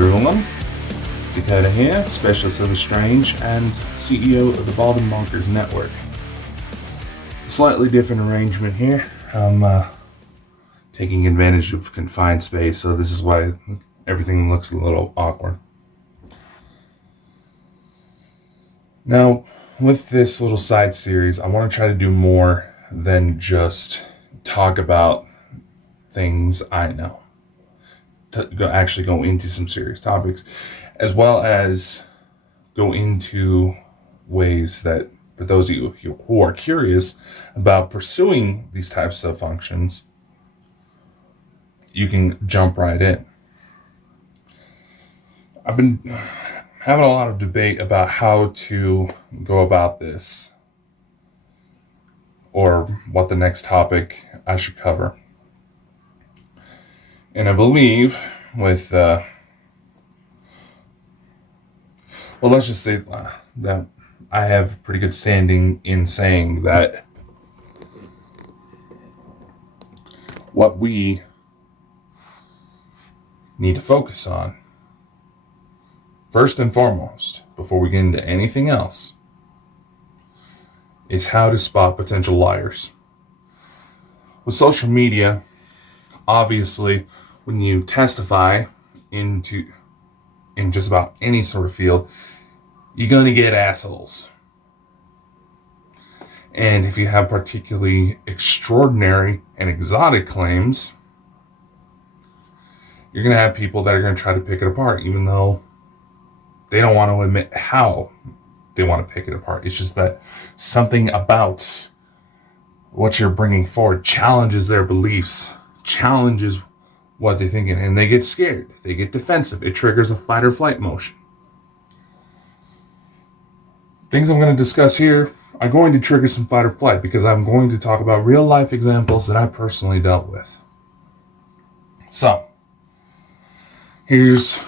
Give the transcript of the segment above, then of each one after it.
everyone, Dakota here, Specialist of the Strange and CEO of the Bonkers Network. Slightly different arrangement here. I'm taking advantage of confined space, so this is why everything looks a little awkward. Now, with this little side series, I want to try to do more than just talk about things I know. Actually go into some serious topics, as well as go into ways that, for those of you who are curious about pursuing these types of functions, you can jump right in. I've been having a lot of debate about how to go about this, or what the next topic I should cover. And I believe with, let's just say that I have pretty good standing in saying that what we need to focus on, first and foremost, before we get into anything else, is how to spot potential liars. With social media, obviously, when you testify in just about any sort of field, you're going to get assholes. And if you have particularly extraordinary and exotic claims, you're going to have people that are going to try to pick it apart, even though they don't want to admit how they want to pick it apart. It's just that something about what you're bringing forward challenges their beliefs, challenges what they're thinking, and they get scared. They get defensive. It triggers a fight or flight motion. Things I'm going to discuss here are going to trigger some fight or flight because I'm going to talk about real life examples that I personally dealt with. So, here's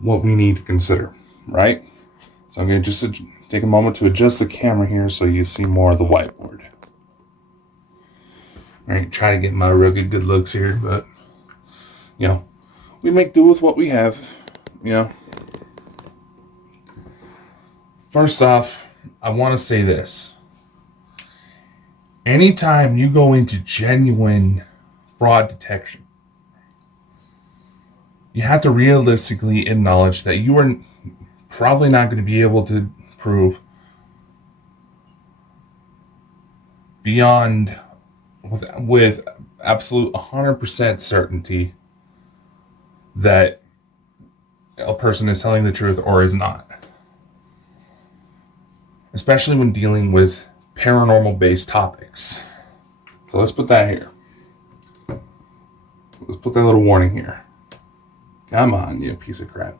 what we need to consider, right? So I'm going to just take a moment to adjust the camera here so you see more of the whiteboard. All right, try to get my rugged good looks here, but we make do with what we have, First off, I want to say this. Anytime you go into genuine fraud detection, you have to realistically acknowledge that you are probably not going to be able to prove beyond, with absolute 100% certainty, that a person is telling the truth or is not. Especially when dealing with paranormal-based topics. So let's put that here. Let's put that little warning here. Come on, you piece of crap.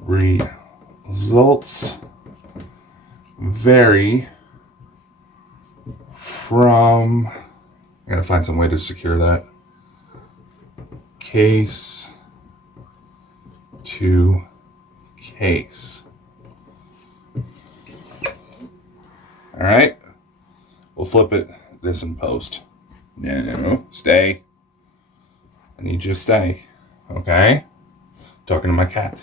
Results vary from... I gotta find some way to secure that. Case to case. All right, we'll flip this in post. No, stay. I need you to stay. Okay? Talking to my cat.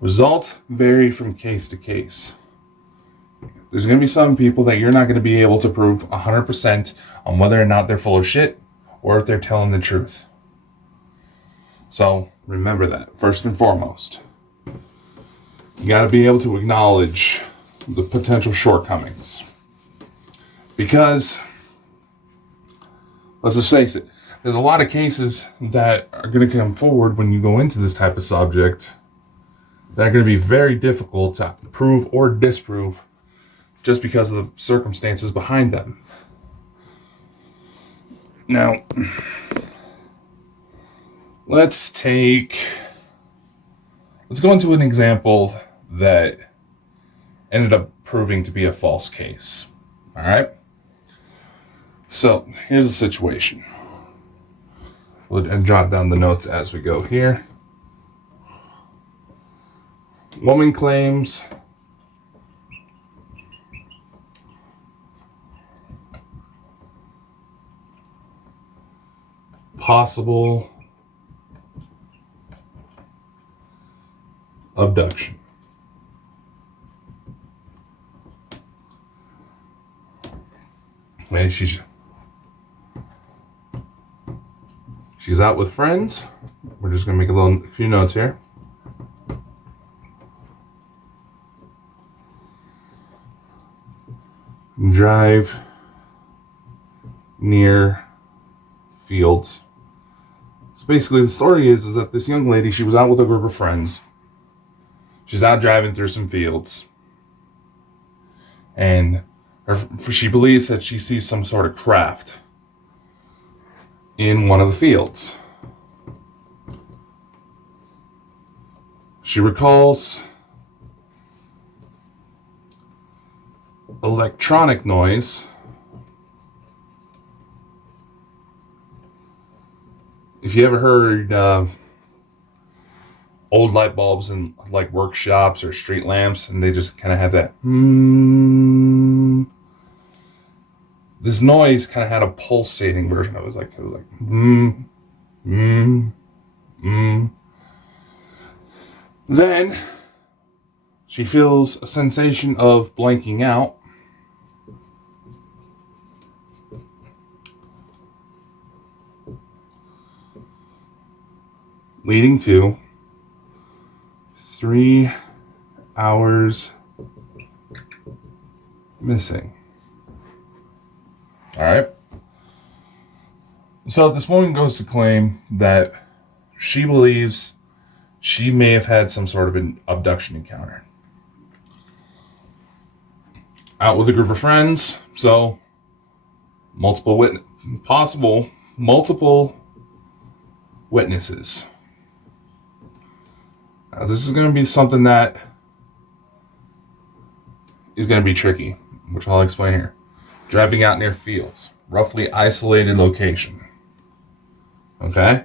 Results vary from case to case. There's going to be some people that you're not going to be able to prove 100% on whether or not they're full of shit or if they're telling the truth. So remember that, first and foremost. You got to be able to acknowledge the potential shortcomings. Because, let's just face it, there's a lot of cases that are going to come forward when you go into this type of subject that are going to be very difficult to prove or disprove just because of the circumstances behind them. Now, let's go into an example that ended up proving to be a false case. All right? So, here's the situation. We'll jot down the notes as we go here. Woman claims possible abduction. Okay, she's out with friends. We're just gonna make a few notes here. Drive near fields. So basically the story is that this young lady, she was out with a group of friends. She's out driving through some fields. And she believes that she sees some sort of craft in one of the fields. She recalls electronic noise. If you ever heard old light bulbs in like workshops or street lamps, and they just kind of have that this noise kind of had a pulsating version. It was like Then she feels a sensation of blanking out. Leading to 3 hours missing. All right. So this woman goes to claim that she believes she may have had some sort of an abduction encounter. Out with a group of friends, so multiple witnesses. Now, this is going to be something that is going to be tricky, which I'll explain here. Driving out near fields, roughly isolated location. Okay?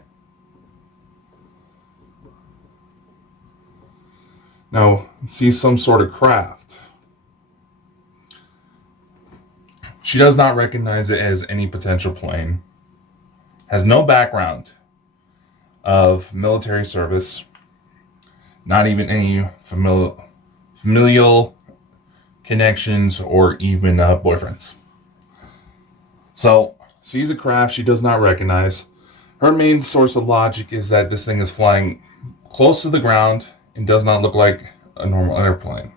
Now, see some sort of craft. She does not recognize it as any potential plane. Has no background of military service. Not even any familial connections or even boyfriends. So, sees a craft she does not recognize. Her main source of logic is that this thing is flying close to the ground and does not look like a normal airplane.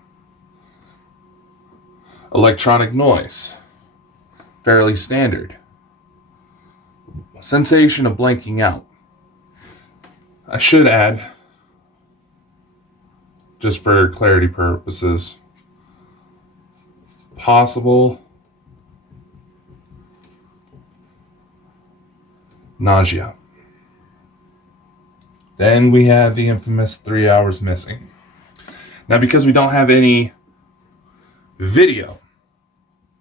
Electronic noise. Fairly standard. Sensation of blanking out. I should add, just for clarity purposes, possible nausea. Then we have the infamous 3 hours missing. Now, because we don't have any video,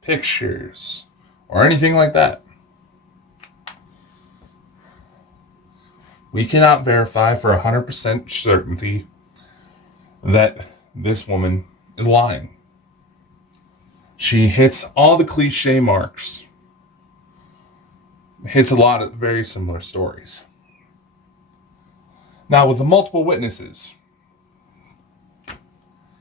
pictures, or anything like that, we cannot verify for 100% certainty that this woman is lying. She hits all the cliche marks. Hits a lot of very similar stories. Now, with the multiple witnesses,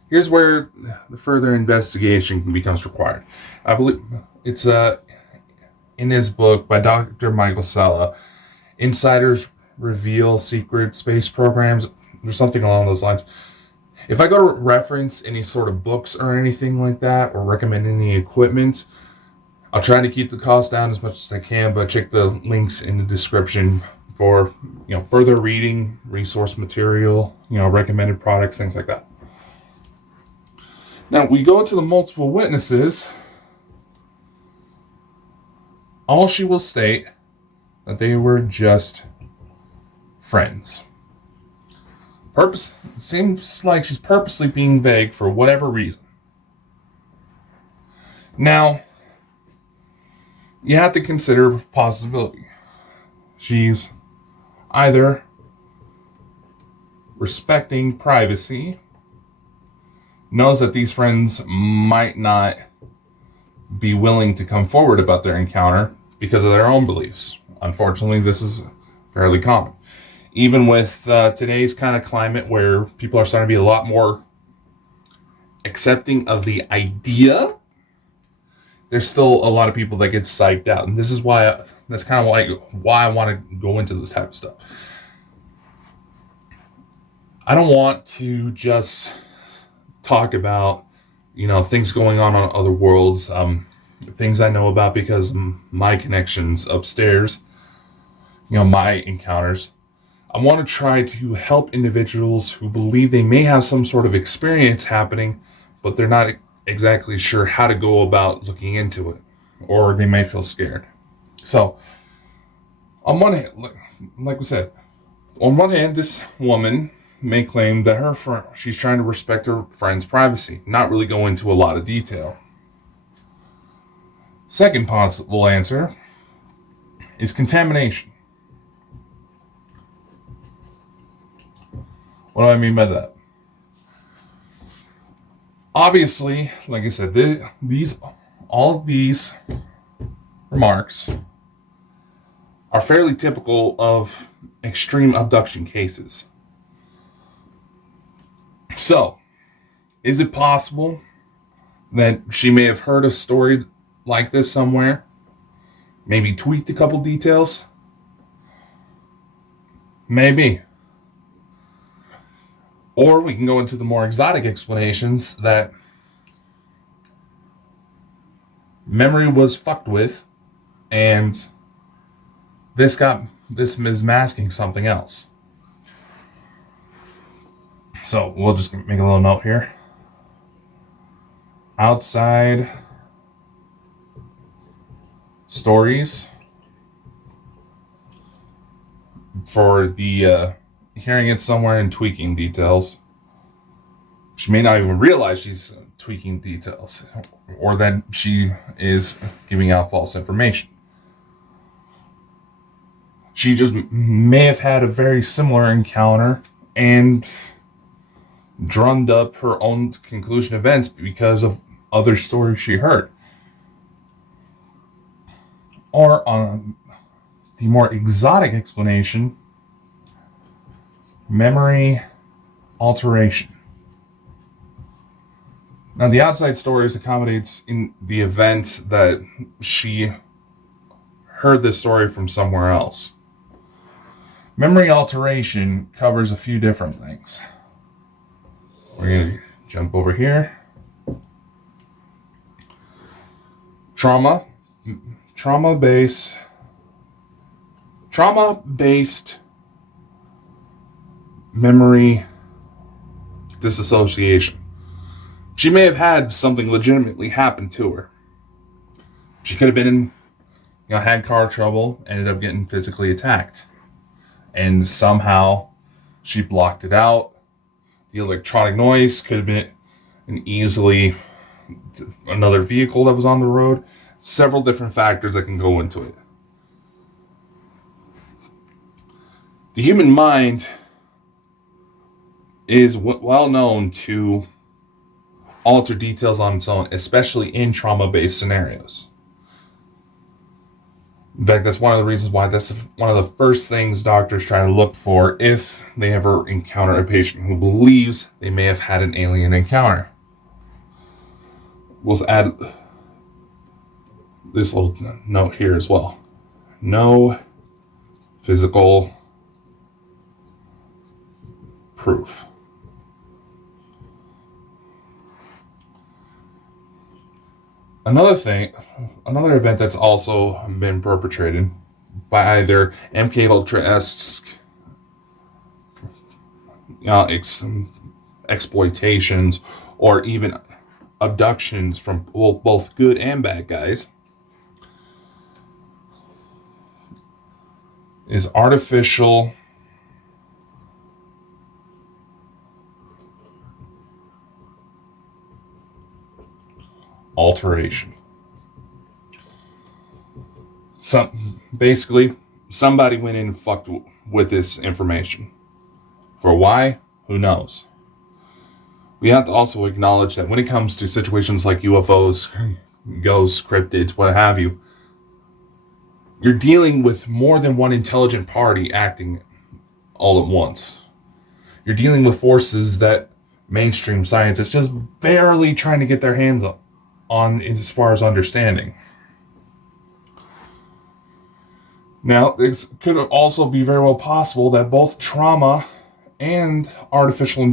here's where the further investigation becomes required. I believe it's in his book by Dr. Michael Sella, Insiders Reveal Secret Space Programs, or something along those lines. If I go to reference any sort of books or anything like that, or recommend any equipment, I'll try to keep the cost down as much as I can, but check the links in the description for further reading, resource material, recommended products, things like that. Now, we go to the multiple witnesses. All she will state that they were just friends. It seems like she's purposely being vague for whatever reason. Now, you have to consider possibility. She's either respecting privacy, knows that these friends might not be willing to come forward about their encounter because of their own beliefs. Unfortunately, this is fairly common. Even with today's kind of climate where people are starting to be a lot more accepting of the idea, there's still a lot of people that get psyched out. And this is why, that's kind of why I want to go into this type of stuff. I don't want to just talk about, things going on other worlds, things I know about because my connections upstairs, my encounters. I want to try to help individuals who believe they may have some sort of experience happening, but they're not exactly sure how to go about looking into it, or they may feel scared. So, on one hand, like we said, on one hand, this woman may claim that she's trying to respect her friend's privacy, not really go into a lot of detail. Second possible answer is contamination. What do I mean by that? Obviously, like I said, all of these remarks are fairly typical of extreme abduction cases. So, is it possible that she may have heard a story like this somewhere? Maybe tweaked a couple details? Maybe. Or we can go into the more exotic explanations that memory was fucked with and this is masking something else. So we'll just make a little note here. Outside stories for the hearing it somewhere and tweaking details. She may not even realize she's tweaking details, or that she is giving out false information. She just may have had a very similar encounter and drummed up her own conclusion events because of other stories she heard. Or on the more exotic explanation, memory alteration. Now, the outside stories accommodates in the event that she heard this story from somewhere else. Memory alteration covers a few different things. We're going to jump over here. Trauma-based memory disassociation. She may have had something legitimately happen to her. She could have been had car trouble, ended up getting physically attacked. And somehow she blocked it out. The electronic noise could have been another vehicle that was on the road. Several different factors that can go into it. The human mind is well known to alter details on its own, especially in trauma-based scenarios. In fact, that's one of the reasons why that's one of the first things doctors try to look for if they ever encounter a patient who believes they may have had an alien encounter. We'll add this little note here as well. No physical proof. Another event that's also been perpetrated by either MK Ultra-esque exploitations or even abductions from both good and bad guys is artificial alteration. Basically, somebody went in and fucked with this information. For why? Who knows? We have to also acknowledge that when it comes to situations like UFOs, ghosts, cryptids, what have you, you're dealing with more than one intelligent party acting all at once. You're dealing with forces that mainstream science is just barely trying to get their hands on as far as understanding. Now, it could also be very well possible that both trauma and artificial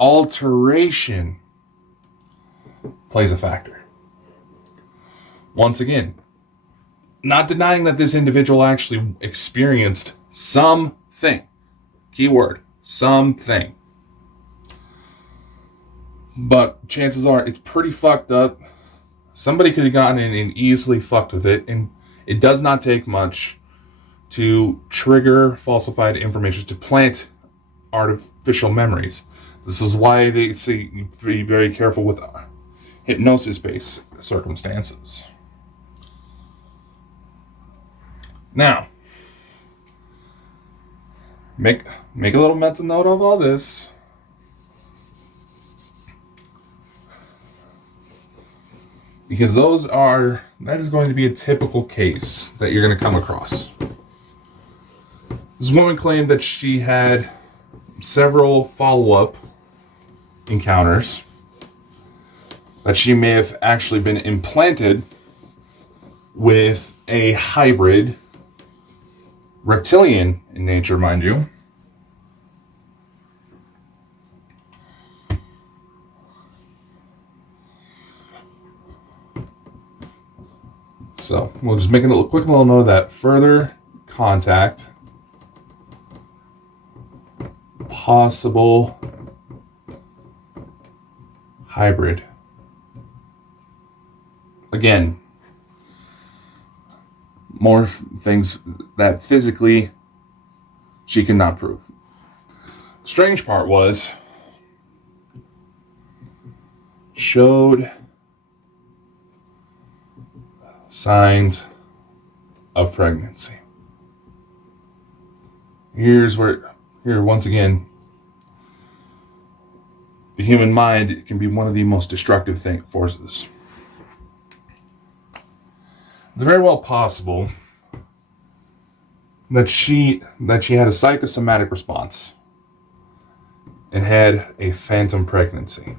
alteration plays a factor. Once again, not denying that this individual actually experienced something. Keyword, something. But chances are it's pretty fucked up. Somebody could have gotten in and easily fucked with it, and it does not take much to trigger falsified information, to plant artificial memories. This is why they say be very careful with hypnosis-based circumstances. Now, make a little mental note of all this. Because that is going to be a typical case that you're going to come across. This woman claimed that she had several follow-up encounters, that she may have actually been implanted with a hybrid, reptilian in nature, mind you. So we'll just make a quick little note of that. Further contact, possible hybrid. Again, more things that physically she cannot prove. Strange part was, showed signs of pregnancy. Here once again, the human mind can be one of the most destructive forces. It's very well possible that she had a psychosomatic response and had a phantom pregnancy,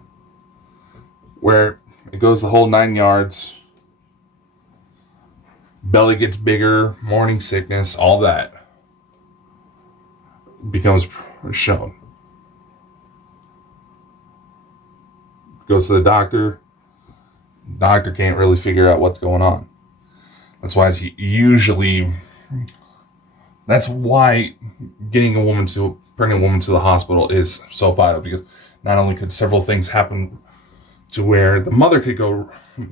where it goes the whole 9 yards. Belly gets bigger, morning sickness, all that becomes shown. Goes to the doctor. Doctor can't really figure out what's going on. That's why getting a pregnant woman to the hospital is so vital, because not only could several things happen to where the mother could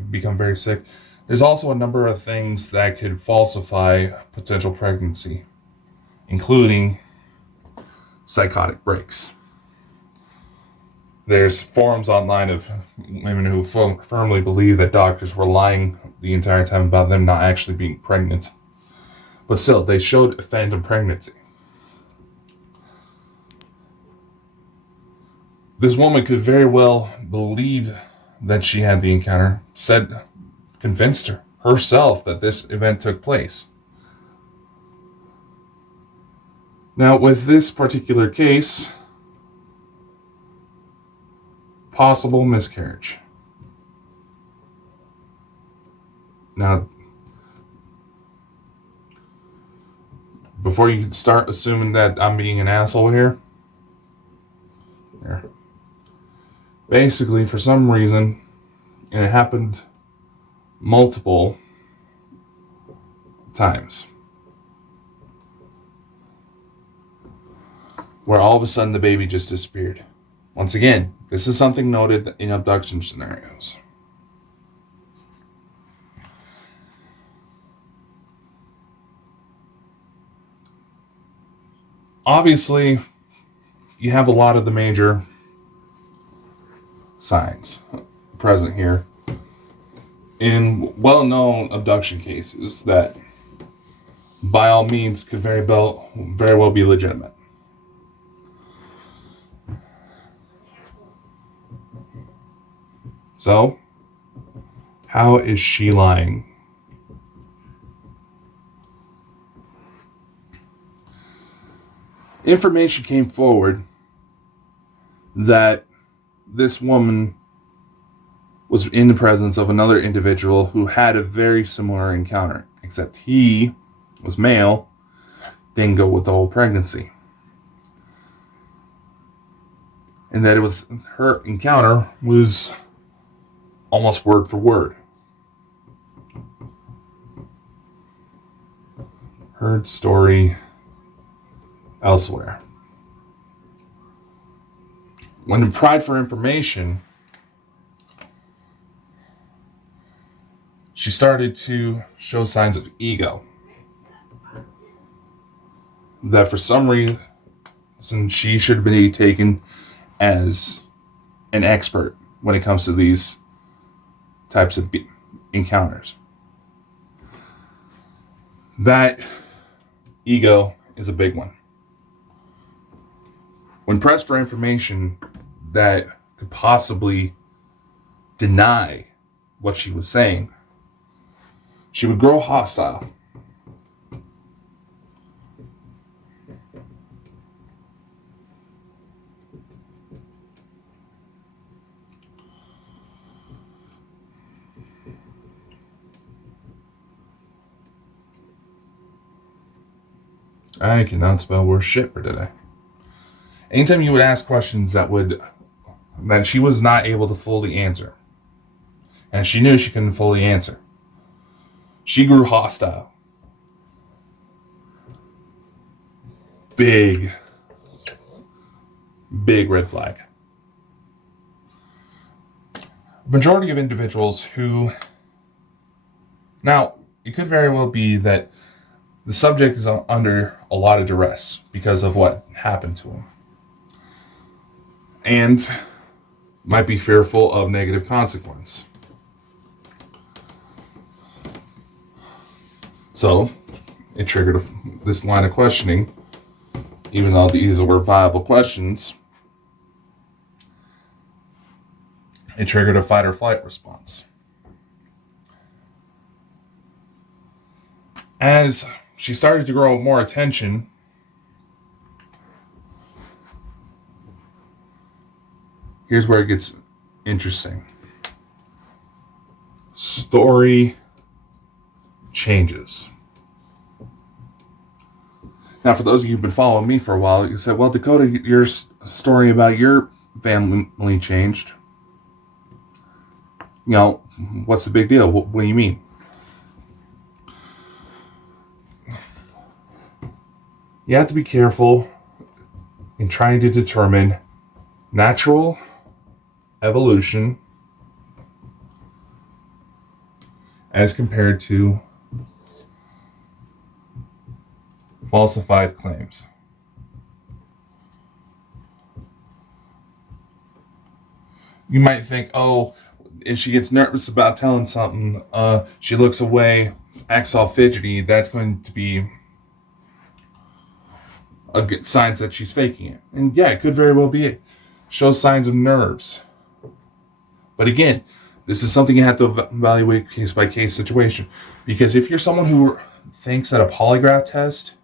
become very sick, there's also a number of things that could falsify potential pregnancy, including psychotic breaks. There's forums online of women who firmly believe that doctors were lying the entire time about them not actually being pregnant. But still, they showed a phantom pregnancy. This woman could very well believe that she had the encounter, convinced her herself that this event took place. Now, with this particular case, possible miscarriage. Now, before you start assuming that I'm being an asshole here, basically, for some reason, and it happened multiple times, where all of a sudden the baby just disappeared. Once again, this is something noted in abduction scenarios. Obviously, you have a lot of the major signs present here in well-known abduction cases that by all means could very well be legitimate. So, how is she lying? Information came forward that this woman was in the presence of another individual who had a very similar encounter, except he was male, didn't go with the whole pregnancy. And that it was her encounter was almost word for word. Heard story elsewhere. When the pride for information, she started to show signs of ego. That for some reason she should be taken as an expert when it comes to these types of encounters. That ego is a big one. When pressed for information that could possibly deny what she was saying, she would grow hostile. I cannot spell worth shit for today. Anytime you would ask questions that she was not able to fully answer, and she knew she couldn't fully answer, she grew hostile. Big red flag. Majority of individuals who, now it could very well be that the subject is under a lot of duress because of what happened to him, and might be fearful of negative consequence. So it triggered this line of questioning, even though these were viable questions. It triggered a fight or flight response. As she started to grow more attention, here's where it gets interesting. Story changes. Now, for those of you who've been following me for a while, you said, well, Dakota, your story about your family changed. You know, what's the big deal? What do you mean? You have to be careful in trying to determine natural evolution as compared to falsified claims. You might think, oh, if she gets nervous about telling something, she looks away, acts all fidgety, that's going to be a good signs that she's faking it. And yeah, it could very well be it. Shows signs of nerves. But again, this is something you have to evaluate case by case situation. Because if you're someone who thinks that a polygraph test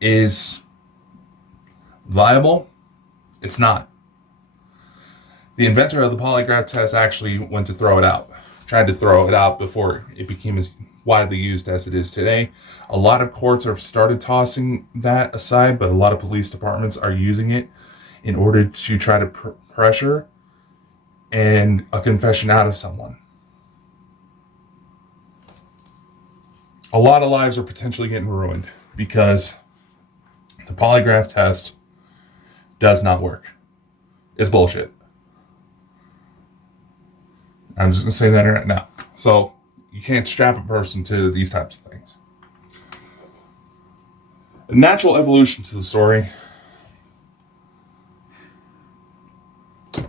is viable, it's not. The inventor of the polygraph test actually went to throw it out. Tried to throw it out before it became as widely used as it is today. A lot of courts have started tossing that aside, but a lot of police departments are using it in order to try to pressure and a confession out of someone. A lot of lives are potentially getting ruined because the polygraph test does not work. It's bullshit. I'm just going to say that right now. So you can't strap a person to these types of things. A natural evolution to the story.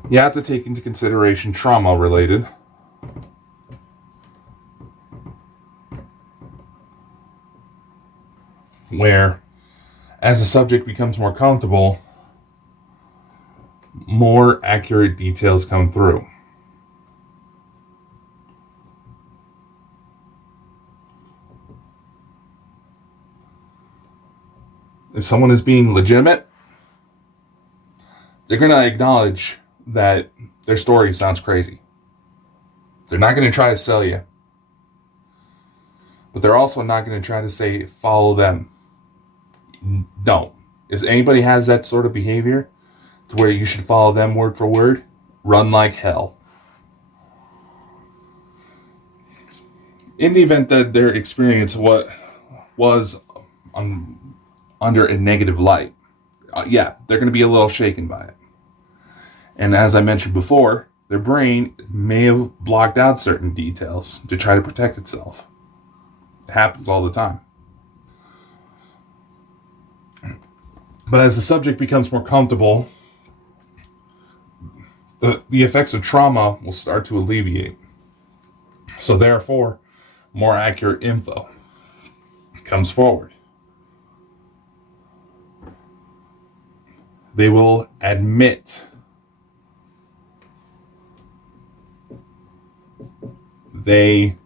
You have to take into consideration trauma related. Where, as the subject becomes more comfortable, more accurate details come through. if someone is being legitimate, they're going to acknowledge that their story sounds crazy. They're not going to try to sell you. But they're also not going to try to say, follow them. Don't. If anybody has that sort of behavior to where you should follow them word for word, run like hell. In the event that their experience was under a negative light, they're going to be a little shaken by it. And as I mentioned before, their brain may have blocked out certain details to try to protect itself. It happens all the time. But as the subject becomes more comfortable, the effects of trauma will start to alleviate. So therefore, more accurate info comes forward. They will admit they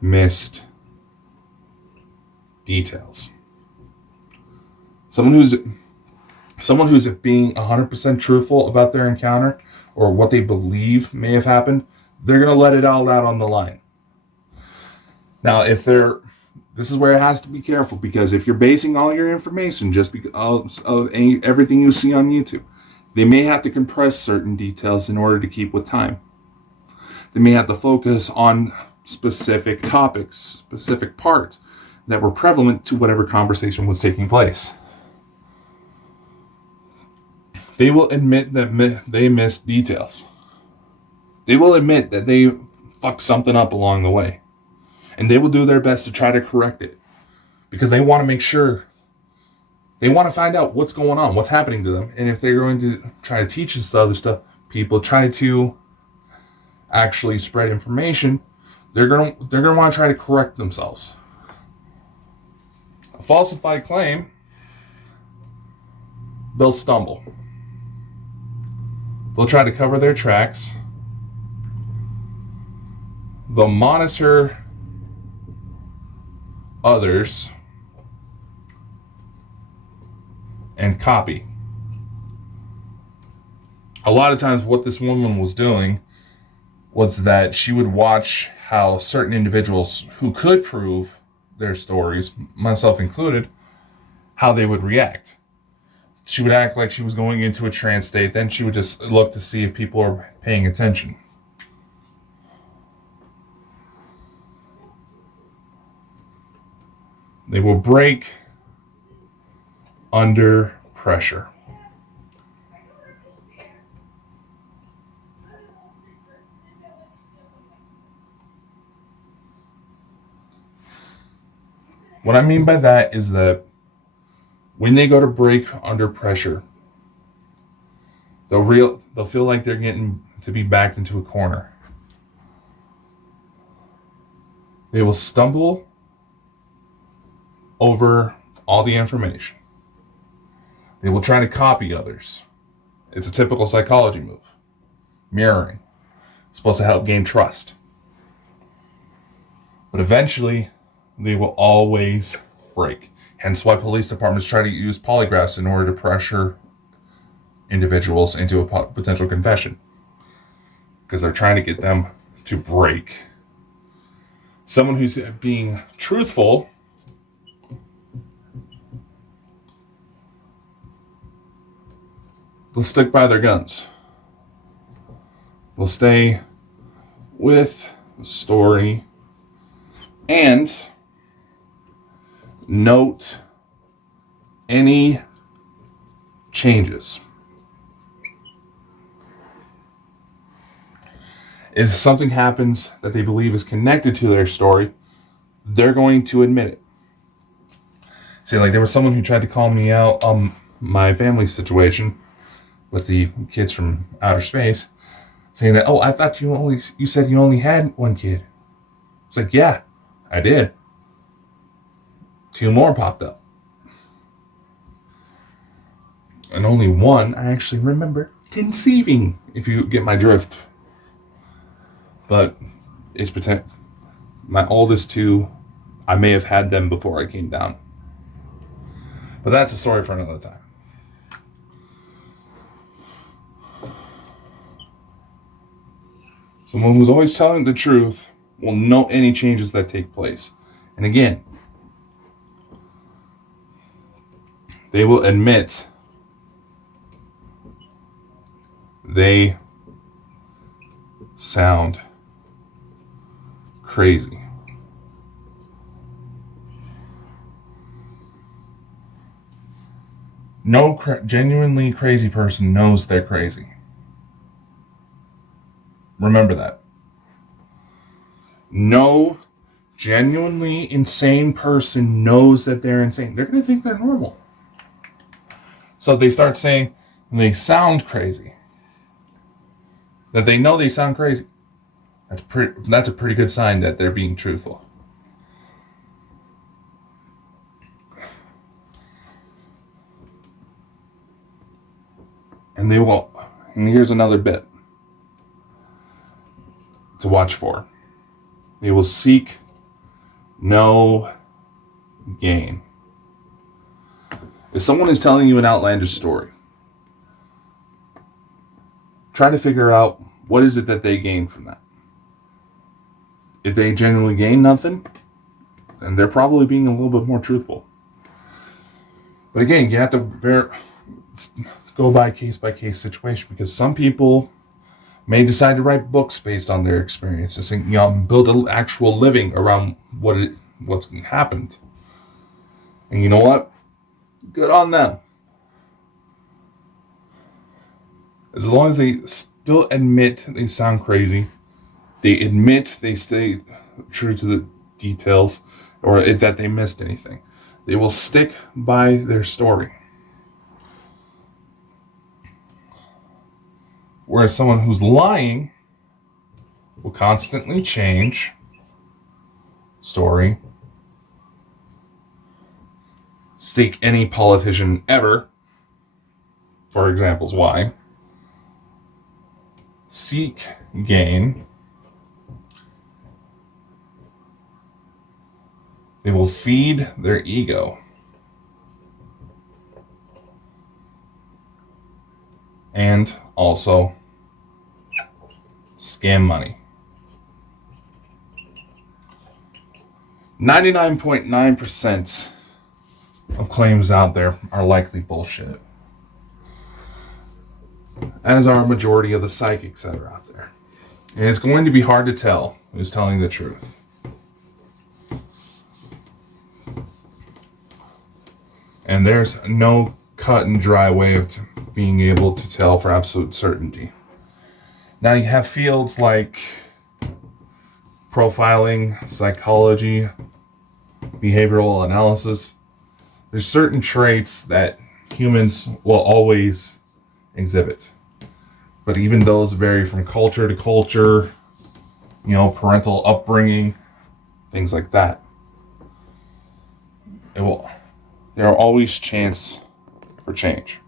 missed details. Someone who's being 100% truthful about their encounter or what they believe may have happened, they're going to let it all out on the line. Now, this is where it has to be careful, because if you're basing all your information just because of everything you see on YouTube, they may have to compress certain details in order to keep with time. They may have to focus on specific topics, specific parts that were prevalent to whatever conversation was taking place. They will admit that they missed details. They will admit that they fucked something up along the way. And they will do their best to try to correct it. Because they want to make sure, they want to find out what's going on, what's happening to them. And if they're going to try to teach this other stuff, people try to actually spread information, they're going to want to try to correct themselves. A falsified claim, they'll stumble. They'll try to cover their tracks. They'll monitor others and copy. A lot of times what this woman was doing was that she would watch how certain individuals who could prove their stories, myself included, how they would react. She would act like she was going into a trance state, then she would just look to see if people are paying attention. They will break under pressure. What I mean by that is that when they go to break under pressure, they'll feel like they're getting to be backed into a corner. They will stumble over all the information. They will try to copy others. It's a typical psychology move. Mirroring. It's supposed to help gain trust. But eventually, they will always break. Hence why police departments try to use polygraphs in order to pressure individuals into a potential confession. Because they're trying to get them to break. Someone who's being truthful they'll stick by their guns. They'll stay with the story and note any changes. If something happens that they believe is connected to their story, they're going to admit it. See, like there was someone who tried to call me out on my family situation with the kids from outer space, saying that, oh, I thought you said you only had one kid. It's like, yeah, I did. 2 more popped up. And only one I actually remember conceiving, if you get my drift. But it's my oldest 2, I may have had them before I came down. But that's a story for another time. Someone who's always telling the truth will know any changes that take place. And again, they will admit they sound crazy. No genuinely crazy person knows they're crazy. Remember that. No genuinely insane person knows that they're insane. They're going to think they're normal. So if they start saying they sound crazy, that they know they sound crazy, that's a pretty good sign that they're being truthful. And they will, and here's another bit to watch for. They will seek no gain. If someone is telling you an outlandish story, try to figure out what is it that they gain from that. If they genuinely gain nothing, then they're probably being a little bit more truthful. But again, you have to go by case situation, because some people may decide to write books based on their experiences and build an actual living around what's happened. And you know what? Good on them. As long as they still admit they sound crazy, they admit they stay true to the details, or that they missed anything, they will stick by their story. Whereas someone who's lying will constantly change story. Seek any politician ever, for examples, why? Seek gain. They will feed their ego. And also scam money. 99.9% of claims out there are likely bullshit, as are a majority of the psychics that are out there. And it's going to be hard to tell who's telling the truth. And there's no cut and dry way of being able to tell for absolute certainty. Now you have fields like profiling, psychology, behavioral analysis. There's certain traits that humans will always exhibit. But even those vary from culture to culture, parental upbringing, things like that. There are always chance for change.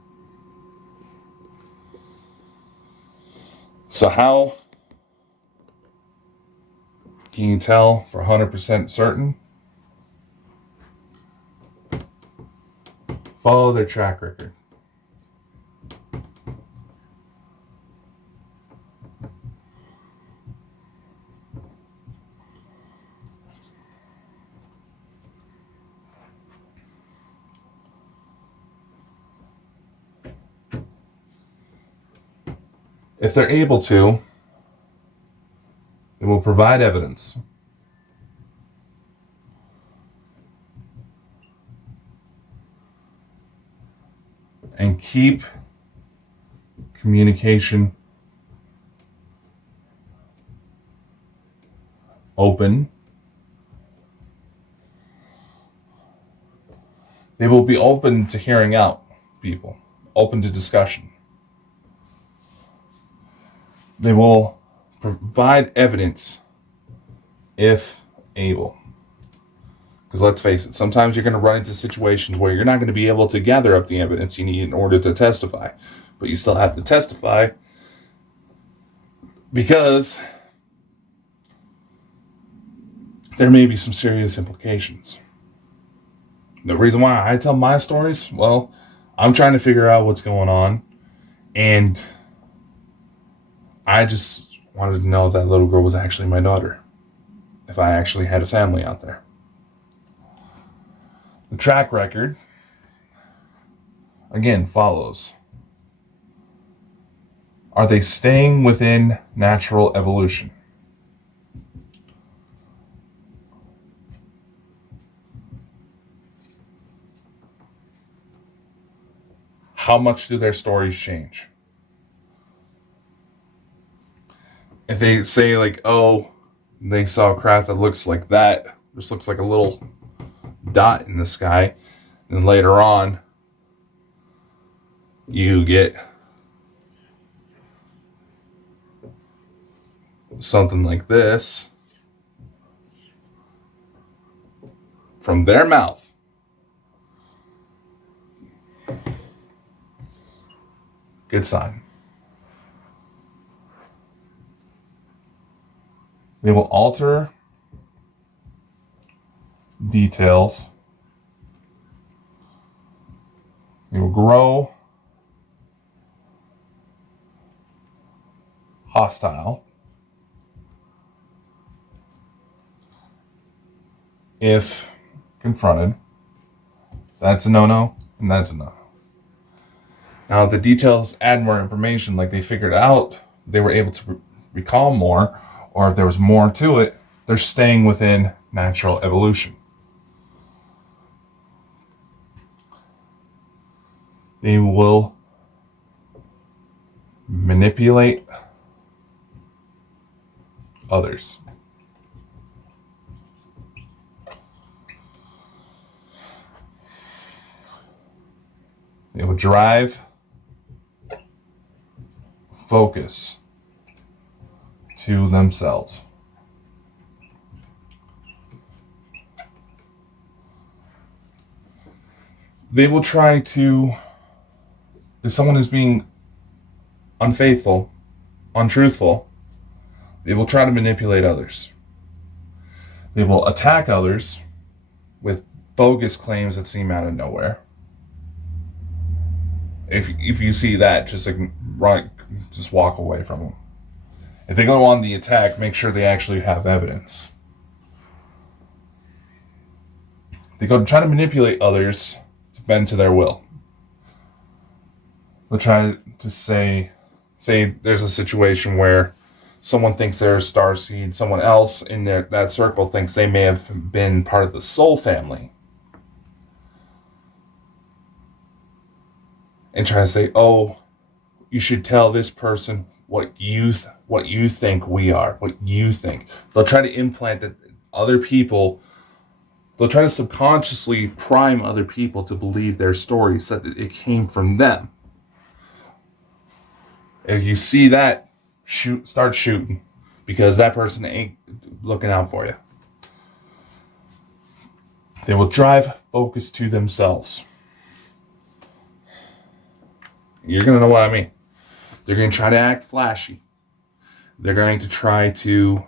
So how can you tell for 100% certain? Follow their track record. If they're able to, they will provide evidence. And keep communication open. They will be open to hearing out people, open to discussion. They will provide evidence if able. Because let's face it, sometimes you're going to run into situations where you're not going to be able to gather up the evidence you need in order to testify. But you still have to testify because there may be some serious implications. The reason why I tell my stories, well, I'm trying to figure out what's going on, and I just wanted to know that little girl was actually my daughter, if I actually had a family out there. The track record, again, follows. Are they staying within natural evolution? How much do their stories change? If they say like, oh, they saw a craft that looks like that, just looks like a little dot in the sky, and later on, you get something like this from their mouth. Good sign. They will alter details. They will grow hostile if confronted. That's a no-no, and that's a no-no. Now, if the details add more information, like they figured out, they were able to recall more, or if there was more to it, they're staying within natural evolution. They will manipulate others. They will drive focus to themselves. They will try to, if someone is being unfaithful, untruthful, they will try to manipulate others. They will attack others with bogus claims that seem out of nowhere. If you see that, just like just walk away from them. If they go on the attack, make sure they actually have evidence. They go to try to manipulate others to bend to their will. They'll try to say there's a situation where someone thinks they're a starseed, someone else in that circle thinks they may have been part of the soul family. And try to say, oh, you should tell this person what you think we are, what you think. They'll try to implant that other people, they'll try to subconsciously prime other people to believe their story so that it came from them. If you see that, start shooting, because that person ain't looking out for you. They will drive focus to themselves. You're going to know what I mean. They're going to try to act flashy. They're going to try to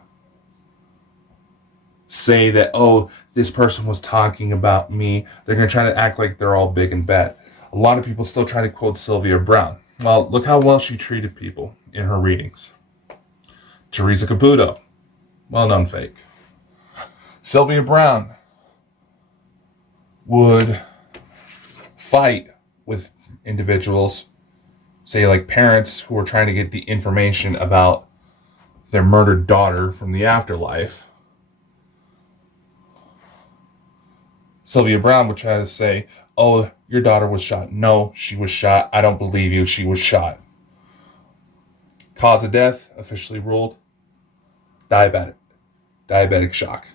say that, oh, this person was talking about me. They're going to try to act like they're all big and bad. A lot of people still try to quote Sylvia Browne. Well, look how well she treated people in her readings. Teresa Caputo, well-known fake. Sylvia Browne would fight with individuals, say like parents who were trying to get the information about their murdered daughter from the afterlife. Sylvia Browne would try to say, oh, your daughter was shot. No, she was shot. I don't believe you. She was shot. Cause of death, officially ruled, diabetic shock.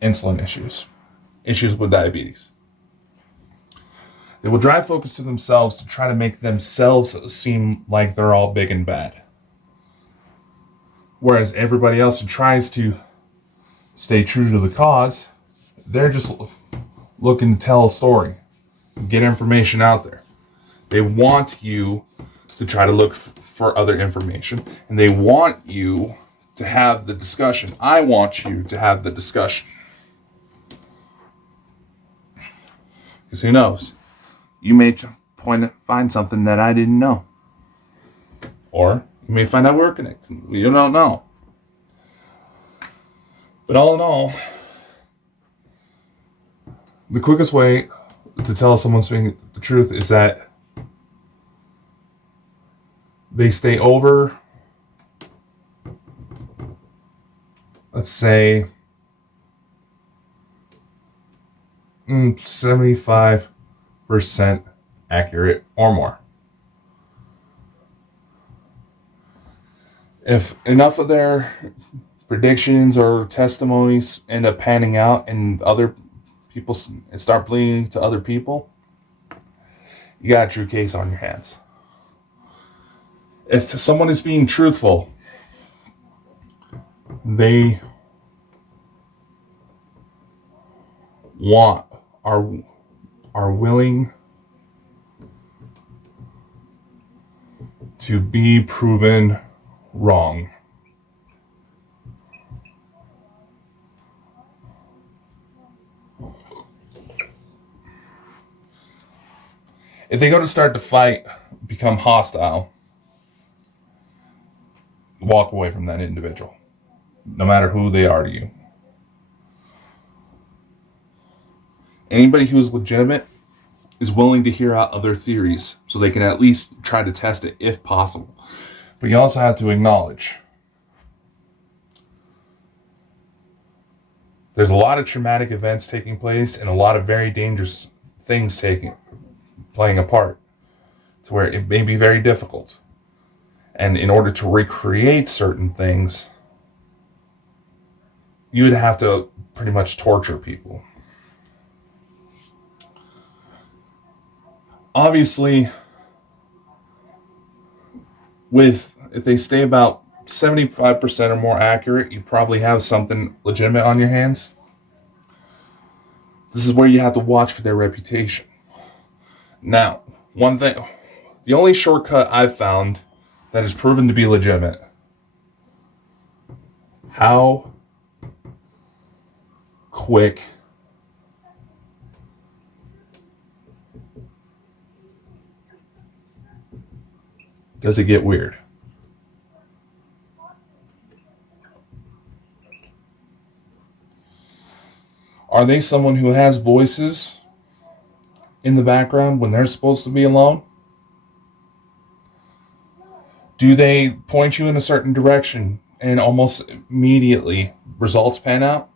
Insulin issues with diabetes. They will drive focus to themselves to try to make themselves seem like they're all big and bad. Whereas everybody else who tries to stay true to the cause, they're just looking to tell a story, get information out there. They want you to try to look for other information, and they want you to have the discussion. I want you to have the discussion. Because who knows? You may find something that I didn't know. Or you may find out we're connected. You don't know. But all in all, the quickest way to tell someone's speaking the truth is that they stay over, let's say, 75% accurate or more. If enough of their predictions or testimonies end up panning out and other people start bleeding to other people, you got a true case on your hands. If someone is being truthful, they are willing to be proven wrong. If they go to start to fight, become hostile, walk away from that individual, no matter who they are to you. Anybody who is legitimate is willing to hear out other theories so they can at least try to test it if possible. But you also have to acknowledge there's a lot of traumatic events taking place and a lot of very dangerous things playing a part to where it may be very difficult. And in order to recreate certain things, you would have to pretty much torture people. Obviously, if they stay about 75% or more accurate, you probably have something legitimate on your hands. This is where you have to watch for their reputation. Now, one thing, the only shortcut I've found that is proven to be legitimate, how quick does it get weird? Are they someone who has voices in the background when they're supposed to be alone? Do they point you in a certain direction and almost immediately results pan out?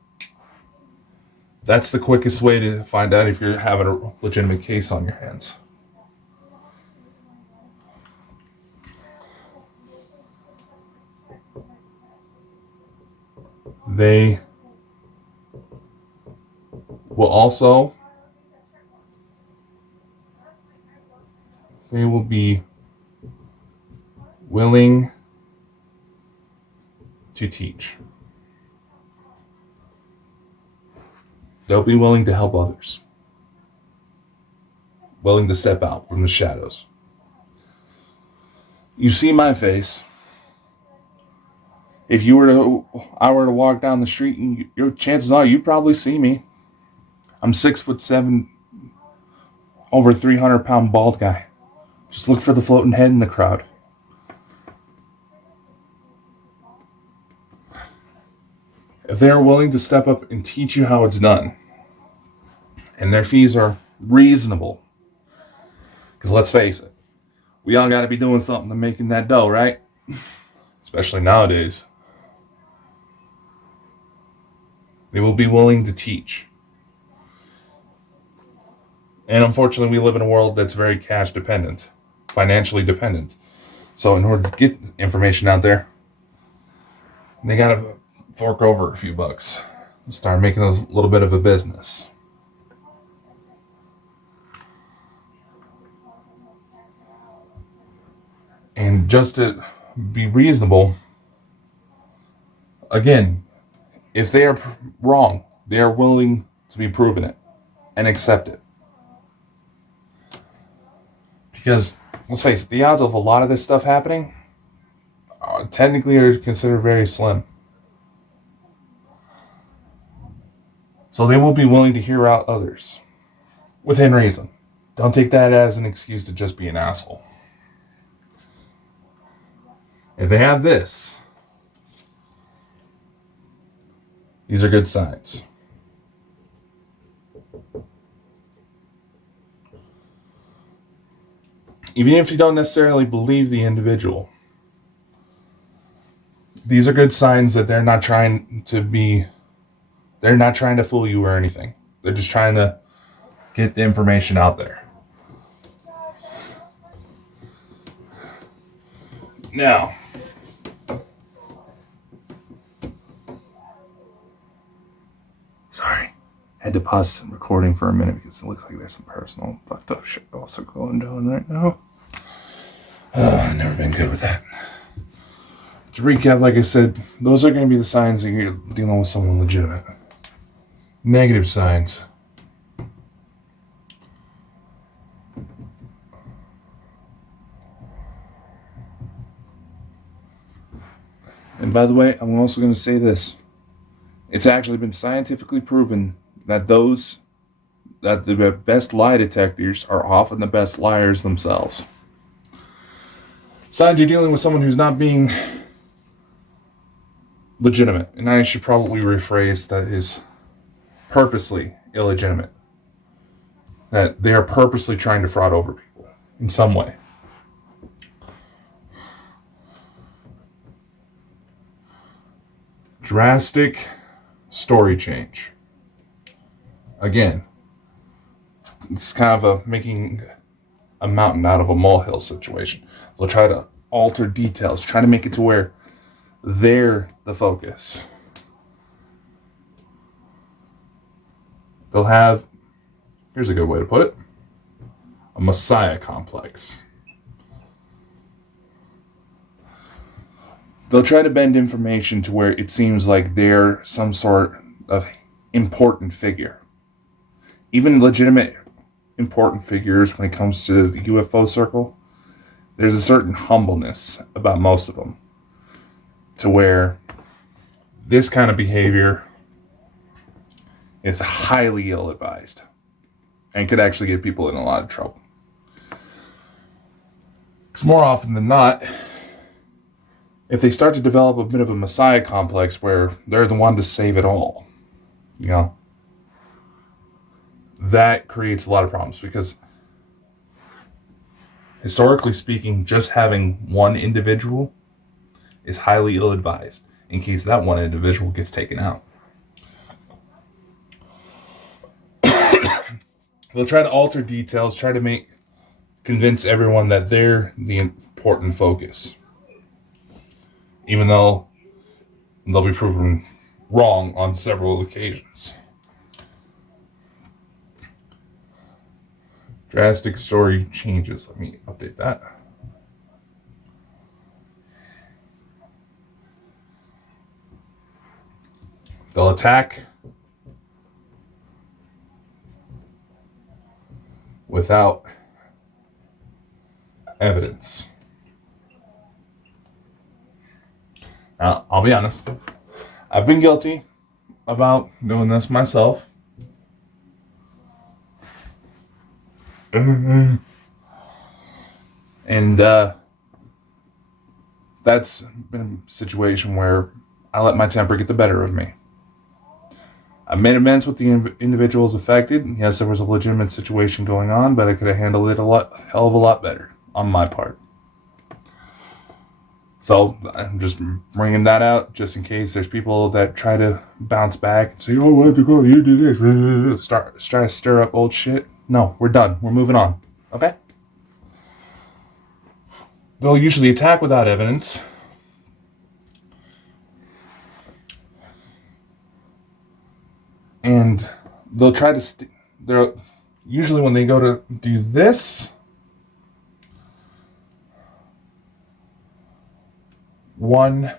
That's the quickest way to find out if you're having a legitimate case on your hands. They will be willing to teach. They'll be willing to help others. Willing to step out from the shadows. You see my face. If I were to walk down the street, and your chances are you probably see me. I'm 6'7", over 300-pound bald guy. Just look for the floating head in the crowd. If they are willing to step up and teach you how it's done, and their fees are reasonable, because let's face it, we all got to be doing something to making that dough, right? Especially nowadays. They will be willing to teach. And unfortunately, we live in a world that's very cash dependent, financially dependent. So in order to get information out there, they got to fork over a few bucks and start making a little bit of a business. And just to be reasonable, again, if they are wrong, they are willing to be proven it and accept it. Because, let's face it, the odds of a lot of this stuff happening technically are considered very slim. So they will be willing to hear out others. within reason. Don't take that as an excuse to just be an asshole. If they have this, these are good signs. Even if you don't necessarily believe the individual, these are good signs that they're not trying to fool you or anything. They're just trying to get the information out there. Now, sorry, had to pause recording for a minute because it looks like there's some personal fucked up shit also going on right now. I've never been good with that. To recap, like I said, those are going to be the signs that you're dealing with someone legitimate. Negative signs. And by the way, I'm also going to say this. It's actually been scientifically proven that the best lie detectors are often the best liars themselves. Signs you're dealing with someone who's not being legitimate. And I should probably rephrase that is purposely illegitimate. That they are purposely trying to fraud over people in some way. Drastic story change. Again, it's kind of a making a mountain out of a molehill situation. They'll try to alter details, try to make it to where they're the focus. They'll have, here's a good way to put it, a messiah complex. They'll try to bend information to where it seems like they're some sort of important figure. Even legitimate important figures, when it comes to the UFO circle, there's a certain humbleness about most of them, to where this kind of behavior is highly ill-advised and could actually get people in a lot of trouble. Because more often than not, if they start to develop a bit of a messiah complex where they're the one to save it all, that creates a lot of problems, because historically speaking, just having one individual is highly ill-advised in case that one individual gets taken out. They'll try to alter details, try to convince everyone that they're the important focus, even though they'll be proven wrong on several occasions. Drastic story changes. Let me update that. They'll attack without evidence. Now, I'll be honest. I've been guilty about doing this myself. And that's been a situation where I let my temper get the better of me. I made amends with the individuals affected. Yes, there was a legitimate situation going on, but I could have handled it hell of a lot better on my part. So I'm just bringing that out just in case there's people that try to bounce back and say, "Oh, what the go? You do this." Start to stir up old shit. No, we're done. We're moving on. Okay? They'll usually attack without evidence. And they'll try to they're usually, when they go to do this, one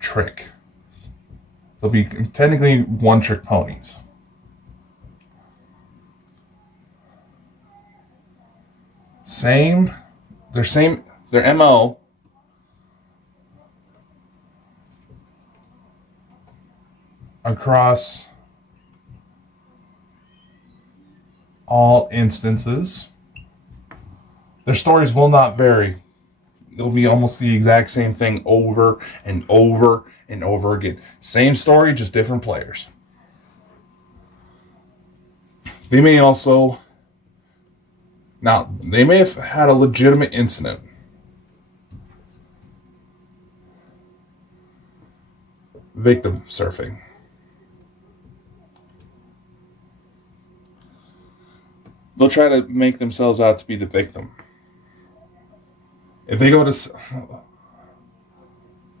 trick. They'll be technically one trick ponies. Their MO across all instances, their stories will not vary. It'll be almost the exact same thing over and over and over again. Same story, just different players. They may also... Now, they may have had a legitimate incident. Victim surfing. They'll try to make themselves out to be the victim. If they go to...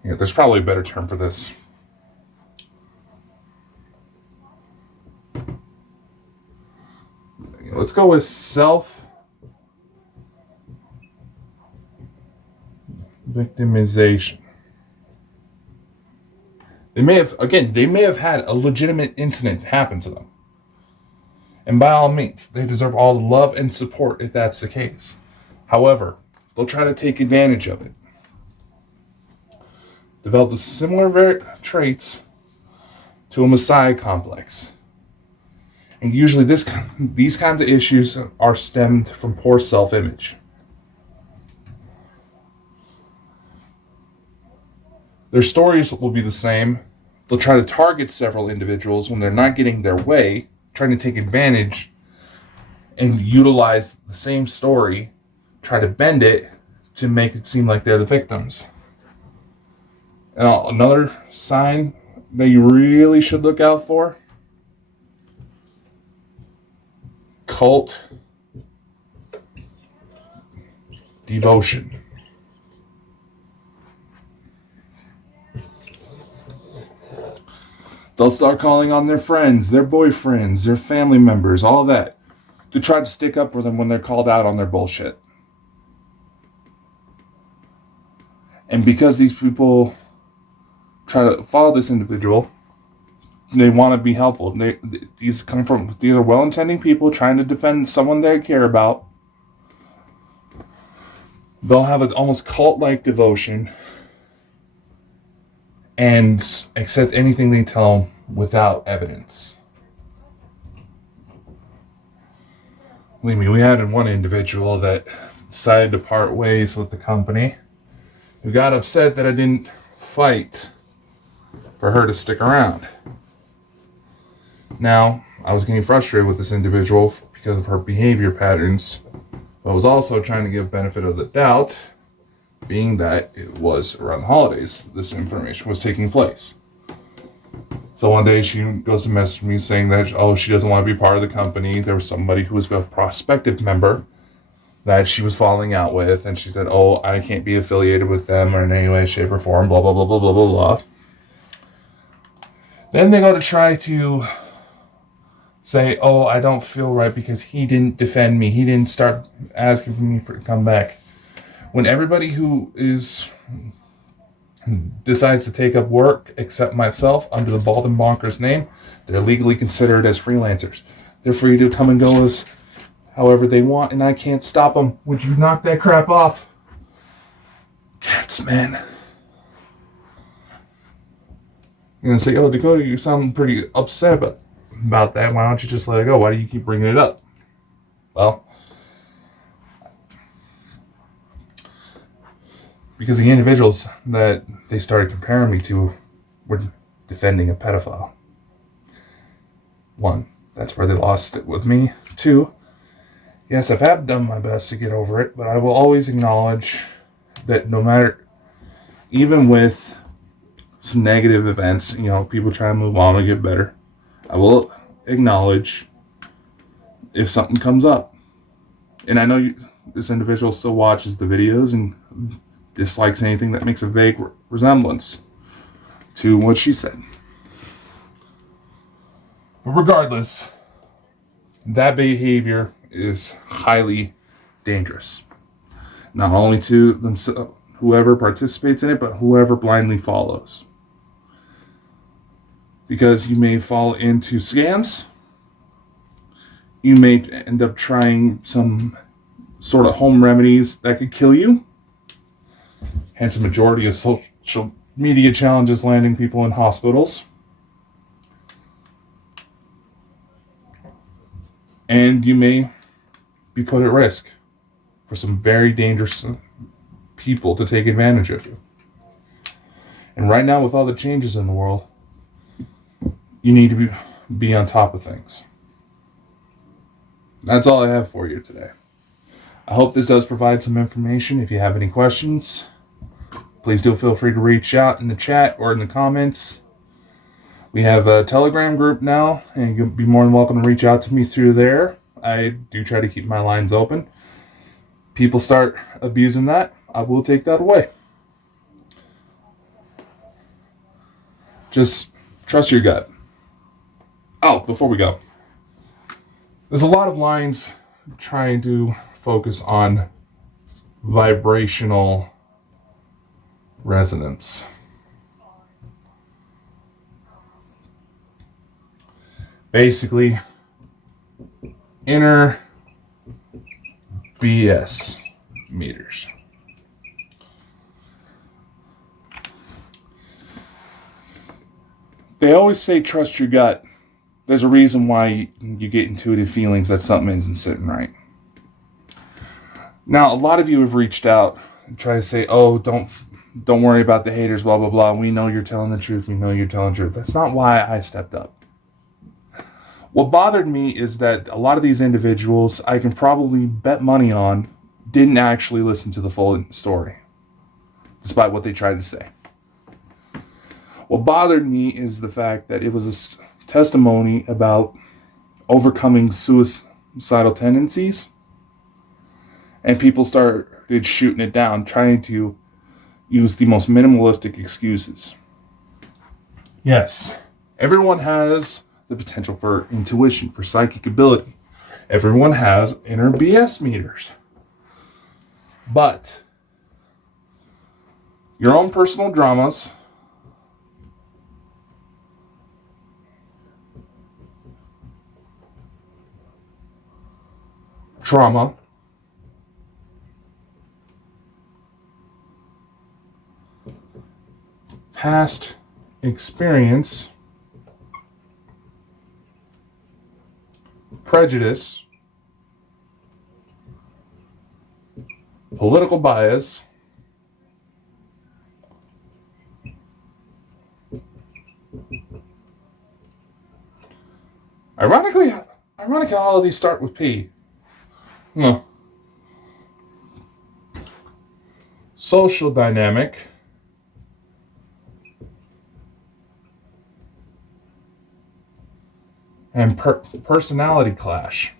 Yeah, there's probably a better term for this. Let's go with self-victimization. They may have had a legitimate incident happen to them. And by all means, they deserve all the love and support if that's the case. However, they'll try to take advantage of it. Develop the similar traits to a messiah complex. And usually these kinds of issues are stemmed from poor self-image. Their stories will be the same. They'll try to target several individuals when they're not getting their way, trying to take advantage and utilize the same story, try to bend it to make it seem like they're the victims. And another sign that you really should look out for: cult devotion. They'll start calling on their friends, their boyfriends, their family members, all that, to try to stick up for them when they're called out on their bullshit. And because these people try to follow this individual, they want to be helpful. These are well-intending people trying to defend someone they care about. They'll have an almost cult-like devotion and accept anything they tell them without evidence. Believe me, we had one individual that decided to part ways with the company, who got upset that I didn't fight for her to stick around. Now, I was getting frustrated with this individual because of her behavior patterns, but I was also trying to give benefit of the doubt, being that it was around the holidays this information was taking place. So one day she goes to message me saying that, she doesn't want to be part of the company. There was somebody who was a prospective member that she was falling out with, and she said, I can't be affiliated with them or in any way, shape, or form, blah, blah, blah, blah, blah, blah, blah. Then they go to try to say, I don't feel right because he didn't defend me. He didn't start asking for me to come back. When everybody who decides to take up work, except myself, under the Bald and Bonkers name, they're legally considered as freelancers. They're free to come and go as however they want, and I can't stop them. Would you knock that crap off? Cats, man. You're going to say, Dakota, you sound pretty upset about that. Why don't you just let it go? Why do you keep bringing it up? Well, because the individuals that they started comparing me to were defending a pedophile. 1, that's where they lost it with me. 2, yes, I have done my best to get over it, but I will always acknowledge that no matter, even with some negative events, people try to move on and get better, I will acknowledge if something comes up. And I know this individual still watches the videos and dislikes anything that makes a vague resemblance to what she said. But regardless, that behavior is highly dangerous. Not only to themselves, whoever participates in it, but whoever blindly follows. Because you may fall into scams. You may end up trying some sort of home remedies that could kill you. Hence a majority of social media challenges landing people in hospitals. And you may be put at risk for some very dangerous people to take advantage of you. And right now, with all the changes in the world, you need to be on top of things. That's all I have for you today. I hope this does provide some information. If you have any questions, please do feel free to reach out in the chat or in the comments. We have a Telegram group now, and you'll be more than welcome to reach out to me through there. I do try to keep my lines open. People start abusing that, I will take that away. Just trust your gut. Oh, before we go, there's a lot of lines trying to focus on vibrational resonance. Basically, inner BS meters. They always say trust your gut. There's a reason why you get intuitive feelings that something isn't sitting right. Now, a lot of you have reached out and tried to say, oh, don't worry about the haters, blah, blah, blah. We know you're telling the truth. We know you're telling the truth. That's not why I stepped up. What bothered me is that a lot of these individuals, I can probably bet money on, didn't actually listen to the full story, despite what they tried to say. What bothered me is the fact that it was a testimony about overcoming suicidal tendencies, and people started shooting it down, trying to use the most minimalistic excuses. Yes, everyone has the potential for intuition, for psychic ability. Everyone has inner BS meters. But your own personal dramas, trauma, past experience, prejudice, political bias, ironically, all of these start with P. Social dynamic, and personality clash.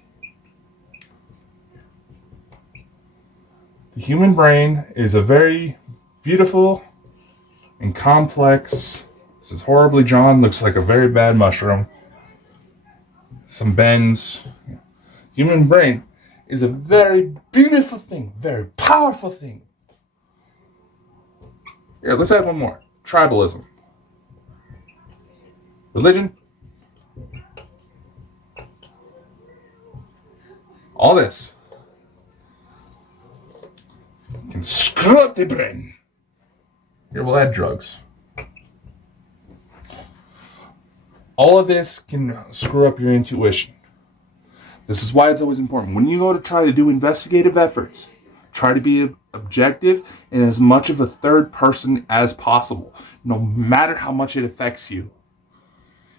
The human brain is a very beautiful and complex. This is horribly drawn, looks like a very bad mushroom. Some bends. Human brain is a very beautiful thing, very powerful thing. Here, let's add one more. Tribalism. Religion. All this can screw up the brain. Here, we'll add drugs. All of this can screw up your intuition. This is why it's always important. When you go to try to do investigative efforts, try to be objective and as much of a third person as possible, no matter how much it affects you.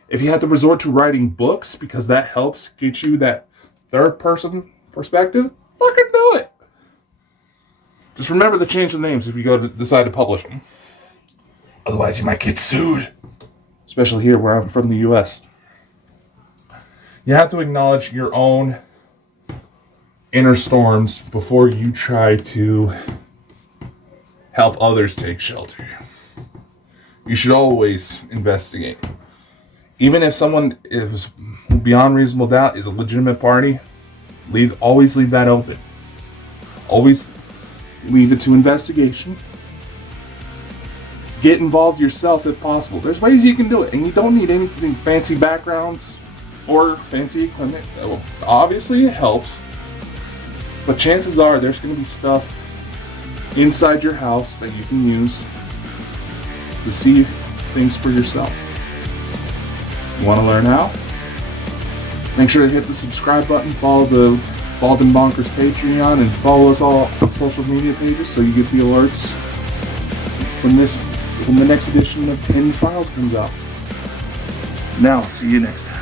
If you have to resort to writing books because that helps get you that third person perspective, fucking do it. Just remember to change the names if you go to decide to publish them. Otherwise you might get sued. Especially here where I'm from the US. You have to acknowledge your own inner storms before you try to help others take shelter. You should always investigate. Even if someone is beyond reasonable doubt is a legitimate party, always leave that open. Always leave it to investigation. Get involved yourself if possible. There's ways you can do it, and you don't need anything fancy backgrounds or fancy equipment. Obviously it helps, but chances are there's going to be stuff inside your house that you can use to see things for yourself. You want to learn how? Make sure to hit the subscribe button, follow the Bald and Bonkers Patreon, and follow us all on social media pages so you get the alerts when the next edition of Pinned Files comes out. Now, see you next time.